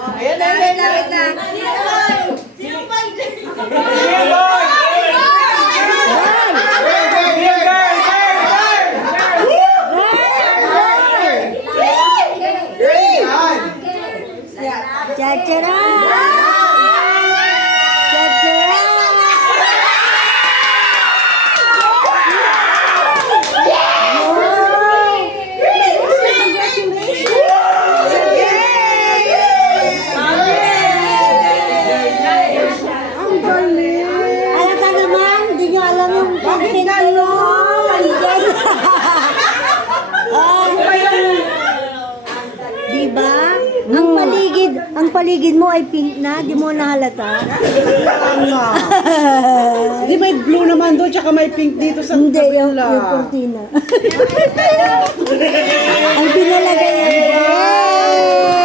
Ayan, wait lang. Sino ba? Chachara! Chachara! Alam ka naman, hindi nyo alam yung pagpintalo. Diba? Ang paligid mo ay pink na, di mo nahalata. Di may blue naman doon, tsaka may pink dito sa Hindi, yung kabila. cortina. Ang pinalagay yan.